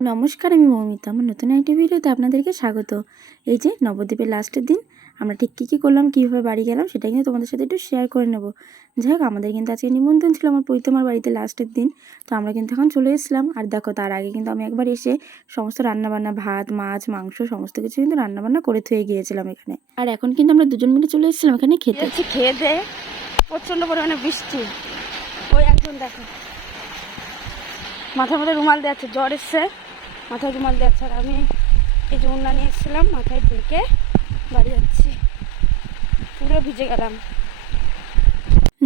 নমস্কার, আমি মৌমিতা। আমার নতুন একটি ভিডিওতে আপনাদেরকে স্বাগত। এই যে নবদ্বীপের লাস্টের দিন আমরা ঠিক কী করলাম, কীভাবে বাড়ি গেলাম সেটা কিন্তু তোমাদের সাথে একটু শেয়ার করে নেব। যাই হোক, আমাদের কিন্তু আজকে নিমন্ত্রণ ছিল আমার প্রীতমার বাড়িতে লাস্টের দিন। তো আমরা কিন্তু এখন চলে এসেছিলাম। আর দেখো, তার আগে কিন্তু আমি একবার এসে সমস্ত রান্নাবান্না, ভাত, মাছ, মাংস সমস্ত কিছু কিন্তু রান্নাবান্না করে থুয়ে গিয়েছিলাম এখানে। আর এখন কিন্তু আমরা দুজন মিলে চলে এসেছিলাম এখানে খেতে। খেয়ে দেয়ে প্রচণ্ড পরিমাণে বৃষ্টি। ওই একজন দেখো মাথার মধ্যে রুমাল দেওয়া আছে, জ্বর এসছে, মাথায় রুমাল দেওয়া আছে। আর আমি এই যে উন্না নিয়ে এসেছিলাম, মাথায় ঢেকে বাড়ি যাচ্ছি, পুরো ভিজে গেলাম।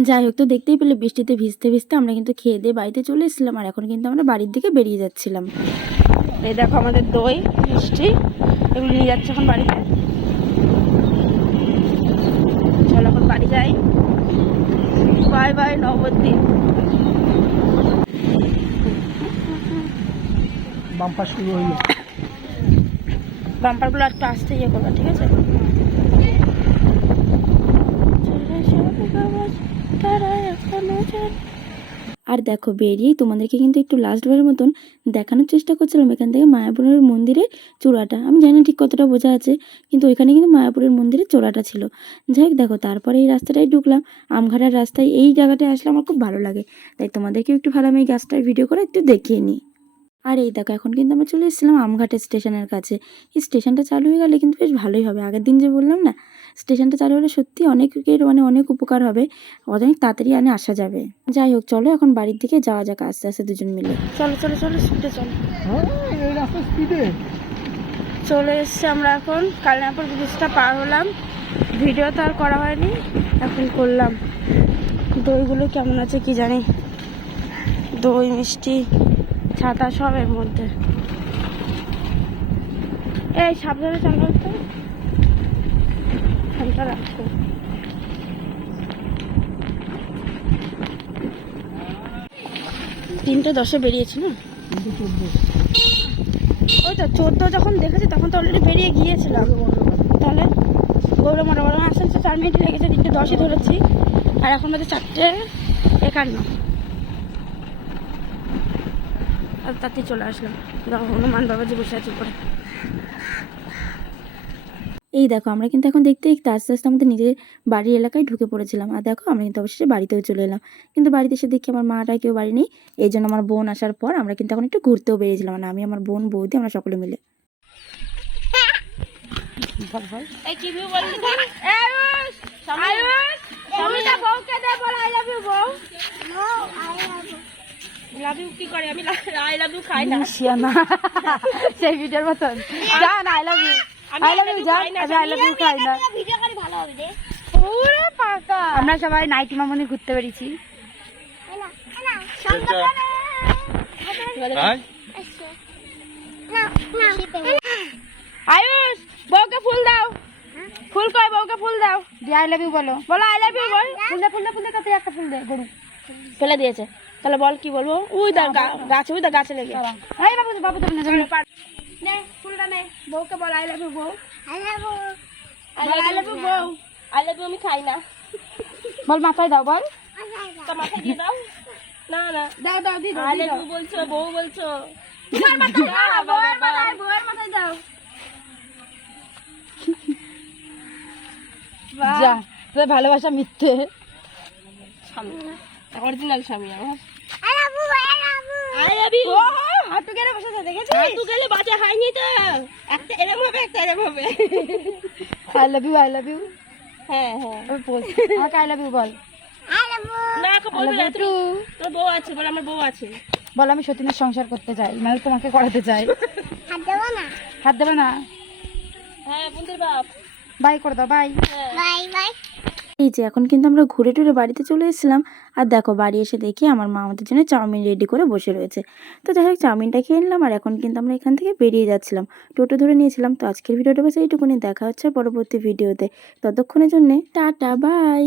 যাই হোক, তো দেখতেই পেলে বৃষ্টিতে ভিজতে ভিজতে আমরা কিন্তু খেয়ে দিয়ে বাড়িতে চলে এসেছিলাম। আর এখন কিন্তু আমরা বাড়ির দিকে বেরিয়ে যাচ্ছিলাম। এই দেখো আমাদের দই মিষ্টি এগুলো নিয়ে যাচ্ছে এখন বাড়িতে। চলো এখন বাড়ি যাই। Bye bye Nabadwip. বাম্পার শুরু হইলো। বাম্পারগুলো একটু আসতে ইয়ে করবে, ঠিক আছে? আর দেখো, বেরিয়েই তোমাদেরকে কিন্তু একটু লাস্টবারের মতন দেখানোর চেষ্টা করছিলাম এখান থেকে মায়াপুরের মন্দিরের চূড়াটা। আমি জানি না ঠিক কতটা বোঝা আছে, কিন্তু ওইখানে কিন্তু মায়াপুরের মন্দিরের চূড়াটা ছিল। যাই হোক, দেখো তারপরে এই রাস্তাটায় ঢুকলাম, আমঘাটার রাস্তায়। এই জায়গাটায় আসলে আমার খুব ভালো লাগে, তাই তোমাদেরকেও একটু ভালো আমি এই গাছটার ভিডিও করে একটু দেখিয়ে নিই। আর এই দেখো, এখন কিন্তু আমরা চলে এসেছিলাম আমঘাটের স্টেশনের কাছে। এই স্টেশনটা চালু হয়ে গেলে কিন্তু বেশ ভালোই হবে। আগের দিন যে বললাম না, স্টেশনটা চালু হলে সত্যি অনেকের অনেক উপকার হবে, অনেক তাড়াতাড়ি আসা যাবে। যাই হোক, চলো এখন বাড়ির দিকে যাওয়া যাক আস্তে আস্তে দুজন মিলে। চলো চলো চলো স্পিডে চলো। এই রাস্তা স্পিডে চলে এসছি আমরা এখন কালিনাপুর ব্রিজটা পার হলাম। ভিডিও তো আর করা হয়নি, এখন করলাম। দইগুলো কেমন আছে কি জানি, দই মিষ্টি ছাতা সব এর মধ্যে। এই সাবধানে চালাও তো, ফোনটা রাখো। 3:10 বেরিয়েছি না? ওই তো 14 যখন দেখেছি তখন তো অলরেডি বেরিয়ে গিয়েছিলাম। তাহলে গৌরব মোটামুটি আসতে 4 মিনিট লেগেছে, 3:10 ধরেছি। আর এখন বাজে 4:51। আর তাতেই চলে আসলাম। দেখো হনুমান বাবাজি বসে আছে উপরে। এই দেখো, আমরা কিন্তু এখন দেখতে দেখতে আস্তে আস্তে আমাদের নিজের বাড়ির এলাকায় ঢুকে পড়েছিলাম। আর দেখো, আমরা কিন্তু অবশ্যই বাড়িতেও চলে এলাম। কিন্তু বাড়িতে এসে দেখি আমার মাটা কেউ বাড়ি নেই। এই জন্য আমার বোন আসার পর আমরা কিন্তু এখন একটু ঘুরতেও বেরিয়েছিলাম। মানে আমি, আমার বোন, বৌদি, আমরা সকলে মিলে। সেই ভিডিওর মতন জান I love you, I love you জান, আই লাভ ইউ খাই না। আমরা সবাই নাইটি মামনি ঘুরতে বেরিয়েছি। আয়ুষ, বউকে ফুল দাও। ফুল কই, বউকে ফুল দাও। দিয়ে আই লাভ ইউ বলো, বলো আই লাভ ইউ বল। ফুল দে ফুল দে ফুল দে, কত একটা ফুল দে। গরু ফেলে দিয়েছে, তাহলে বল কি বলবো? ওই দা গাছে, ওই দা গাছে লেগে। এই বাবু, বাবু তুমি না যাবে। নে ফুলটা নে, বউকে বল আই লাভ ইউ বউ। I love you, I love you বউ। আই লাভ ইউ আমি খাই না। বল মাথায় দাও, বল তো মাথায় দিয়ে দাও। না না দাও দাও দি দাও। আই লাভ ইউ বলছো, বউ বলছো। তোমার মাথায় দাও, বউয়ের মাথায়, বউয়ের মাথায় দাও। যা, তোর ভালোবাসা মিথ্যে। স্বামী অরিজিনাল স্বামী আমার। I love you, I love you, I love you. ও হাঁটু গেলে বসেছে, দেখেছিস? হাঁটু গেলে বাজে হয়নি তো, একটা এরকম হবে, একটা এরকম হবে। I love you, I love you. হ্যাঁ হ্যাঁ, বল আমাকে আই লাভ ইউ বল। আই লাভ ইউ না, কে বলবি না? তোর বউ আছে, বল আমার বউ আছে। বল আমি সতীনের সংসার করতে চাই, মানে তোমাকে করাতে চাই। হাত দেবো না, হাত দেবে না। হ্যাঁ বন্ধুর বাপ, বাই করে দাও, বাই বাই বাই। এই যে এখন কিন্তু আমরা ঘুরে টুরে বাড়িতে চলে এসেছিলাম। আর দেখো, বাড়ি এসে দেখি আমার মা আমাদের জন্য চাউমিন রেডি করে বসে রয়েছে। তো যাই হোক, চাউমিনটা খেয়ে নিলাম। আর এখন কিন্তু আমরা এখান থেকে বেরিয়ে যাচ্ছিলাম, টোটো ধরে নিয়েছিলাম। তো আজকের ভিডিওটা বাস এইটুকুনি, দেখা হচ্ছে পরবর্তী ভিডিওতে। ততক্ষণের জন্যে টাটা, বাই।